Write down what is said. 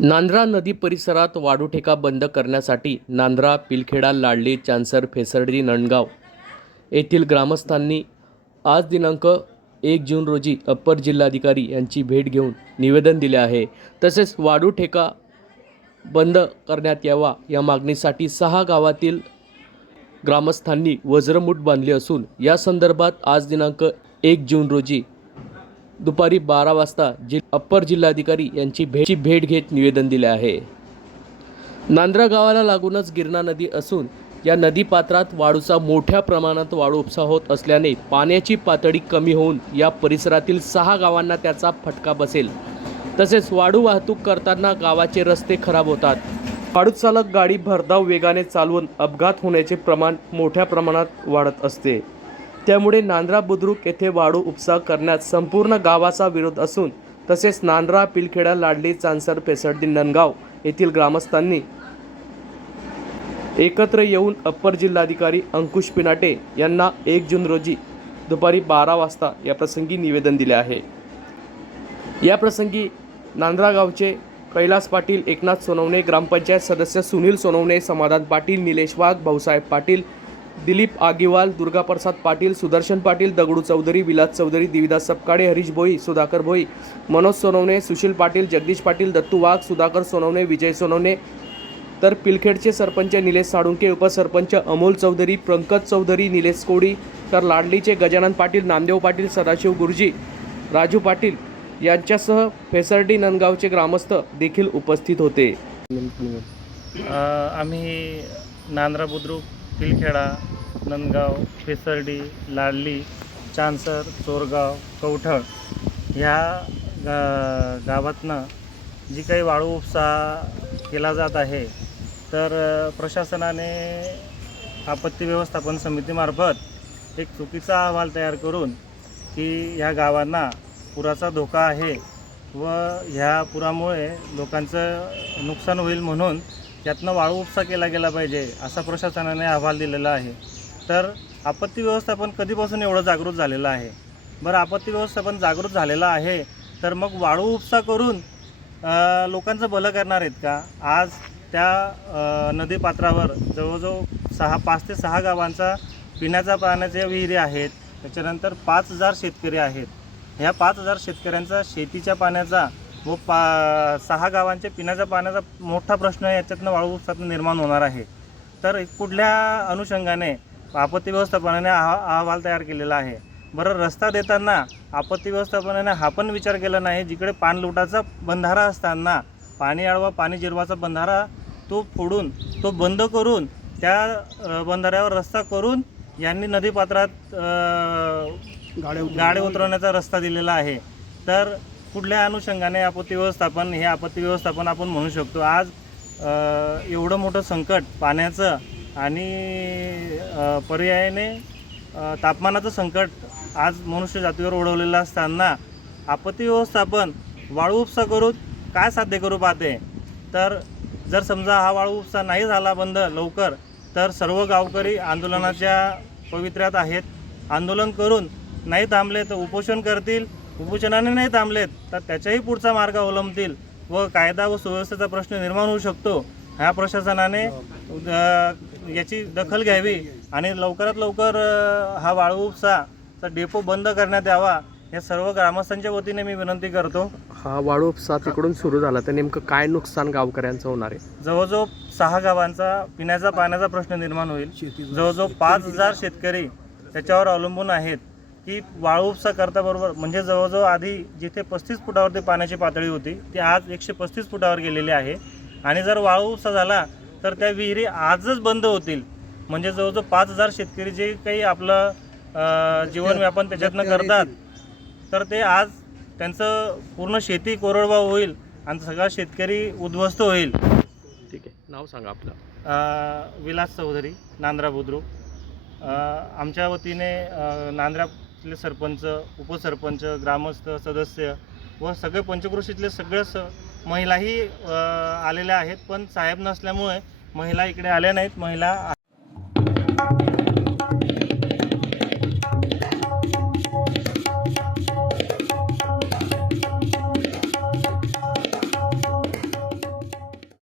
नांद्रा नदी परिसरात वाढूठेका बंद करण्यासाठी नांद्रा पिलखेडा लाडली चांसर फेसर्डी नंदगाव येथील ग्रामस्थांनी आज दिनांक एक जून रोजी अप्पर जिल्हाधिकारी यांची भेट घेऊन निवेदन दिले आहे. तसेच वाढूठेका बंद करण्यात यावा या मागणीसाठी सहा गावातील ग्रामस्थांनी वज्रमूठ बांधली असून या संदर्भात आज दिनांक एक जून रोजी दुपारी बारा वाजता जि अप्पर जिल्हाधिकारी यांची भेटची भेट घेत निवेदन दिले आहे. नांद्रा गावाला लागूनच गिरणा नदी असून या नदीपात्रात वाळूचा मोठ्या प्रमाणात वाळू उपसा होत असल्याने पाण्याची पातळी कमी होऊन या परिसरातील सहा गावांना त्याचा फटका बसेल. तसेच वाळू वाहतूक करताना गावाचे रस्ते खराब होतात. वाळू चालक गाडी भरधाव वेगाने चालवून अपघात होण्याचे प्रमाण मोठ्या प्रमाणात वाढत असते. त्यामुळे नांद्रा बुद्रुक येथे वाळू उपसा करण्यात संपूर्ण गावाचा विरोध असून तसेच नांद्रा पिलखेडा लाडली चांसर पेसडदी नंदगाव येथील ग्रामस्थांनी एकत्र येऊन अप्पर जिल्हाधिकारी अंकुश पिनाटे यांना एक जून रोजी दुपारी बारा वाजता या प्रसंगी निवेदन दिले आहे. या प्रसंगी नांद्रा गावचे कैलास पाटील एकनाथ सोनवणे ग्रामपंचायत सदस्य सुनील सोनवणे समाधान पाटील निलेश वाघ भाऊसाहेब पाटील दिलीप आगिवाल दुर्गाप्रसाद पाटील सुदर्शन पाटील दगडू चौधरी विलास चौधरी देविदास सपकाळे हरीश भोई सुधाकर भोई मनोज सोनवणे सुशील पाटील जगदीश पाटील दत्तू वाघ सुधाकर सोनवणे विजय सोनवणे. तर पिलखेडचे सरपंच निलेश साळुंके उपसरपंच अमोल चौधरी पंकज चौधरी निलेश कोडी तर लाडलीचे गजानन पाटील नामदेव पाटील सदाशिव गुरुजी राजू पाटील यांच्यासह फेसर्डी नंदगावचे ग्रामस्थ देखील उपस्थित होते. आम्ही नांद्रा बुद्रुक पिलखेडा नंदगाव फेसर्डी लाडली चांसर चोरगाव कवठळ ह्या गा गावातनं जी काही वाळू उपसा केला जात आहे तर प्रशासनाने आपत्ती व्यवस्थापन समितीमार्फत एक चुकीचा अहवाल तयार करून की ह्या गावांना पुराचा धोका आहे व ह्या पुरामुळे लोकांचं नुकसान होईल म्हणून यातनं वाळू उपसा केला गेला पाहिजे असा प्रशासनाने अहवाल दिलेला आहे. तर आपत्ती व्यवस्थापन कधीपासून एवढं जागृत झालेलं आहे? बरं आपत्ती व्यवस्थापन जागृत झालेलं आहे तर मग वाळू उपसा करून लोकांचं भलं करणार आहेत का? आज त्या नदीपात्रावर जवळजवळ सहा पाच ते सहा गावांचा पिण्याच्या पाण्याच्या विहिरी आहेत. त्याच्यानंतर पाच हजार शेतकरी आहेत. ह्या पाच हजार शेतकऱ्यांचा शेतीच्या पाण्याचा व पा सहा गावांच्या पिण्याच्या पाण्याचा मोठा प्रश्न याच्यातनं वाळू उपसातनं निर्माण होणार आहे. तर कुठल्या अनुषंगाने आपत्ती व्यवस्थापनाने हा अहवाल तयार केलेला आहे? बरं रस्ता देताना आपत्ती व्यवस्थापनाने हा पण विचार केला नाही जिकडे पाणलोटाचा बंधारा असताना पाणी आळवा पाणी जिरवाचा बंधारा तो फोडून तो बंद करून त्या बंधाऱ्यावर रस्ता करून यांनी नदीपात्रात अ, गाड्या उतरवण्याचा रस्ता दिलेला आहे. तर कुठल्या अनुषंगाने आपत्ती व्यवस्थापन हे आपत्ती व्यवस्थापन आपण म्हणू शकतो. आज एवढं मोठं संकट पाण्याचं आणि पर्यायाने तापमानाचं संकट आज मनुष्य जातीवर ओढवलेलं असताना आपत्ती व्यवस्थापन वाळू उपसा करून काय साध्य करू पाहते? तर जर समजा हा वाळू उपसा नाही झाला बंद लवकर तर सर्व गावकरी आंदोलनाच्या पवित्र्यात आहेत. आंदोलन करून नाही थांबले तर उपोषण करतील. उपोषणाने नाही थांबलेत तर त्याच्याही पुढचा मार्ग अवलंबतील व कायदा व सुव्यवस्थेचा प्रश्न निर्माण होऊ शकतो. ह्या प्रशासनाने याची दखल घ्यावी आणि लवकरात लवकर हा वाळू उपसाचा डेपो बंद करण्यात यावा या सर्व ग्रामस्थांच्या वतीने मी विनंती करतो. हा वाळू उपसा तिकडून सुरू झाला तर नेमकं काय नुकसान गावकऱ्यांचं होणार आहे? जवळजवळ सहा गावांचा पिण्याचा पाण्याचा प्रश्न निर्माण होईल. जवळजवळ पाच हजार शेतकरी त्याच्यावर अवलंबून आहेत. की वाळू उपसा करता बरोबर म्हणजे जवळजवळ आधी जिथे पस्तीस फुटावरती पाण्याची पातळी होती ती आज एकशे पस्तीस फुटावर गेलेली आहे. आणि जर वाळू उपसा झाला तर त्या विहिरी आजच बंद होतील. म्हणजे जवळजवळ पाच हजार शेतकरी जे काही आपलं जीवनव्यापन त्याच्यातनं करतात तर ते आज त्यांचं पूर्ण शेती कोरडवाहू होईल आणि सगळा शेतकरी उद्ध्वस्त होईल. ठीक आहे. नाव सांगा आपलं. विलास चौधरी नांद्रा बुद्रुक. आमच्या वतीने अ, नांद्रातले सरपंच उपसरपंच ग्रामस्थ सदस्य व सगळे पंचक्रोशीतले सगळे स महिलाही आलेल्या आहेत. पण साहेब नसल्यामुळे महिला इकडे आल्या नाहीत. महिला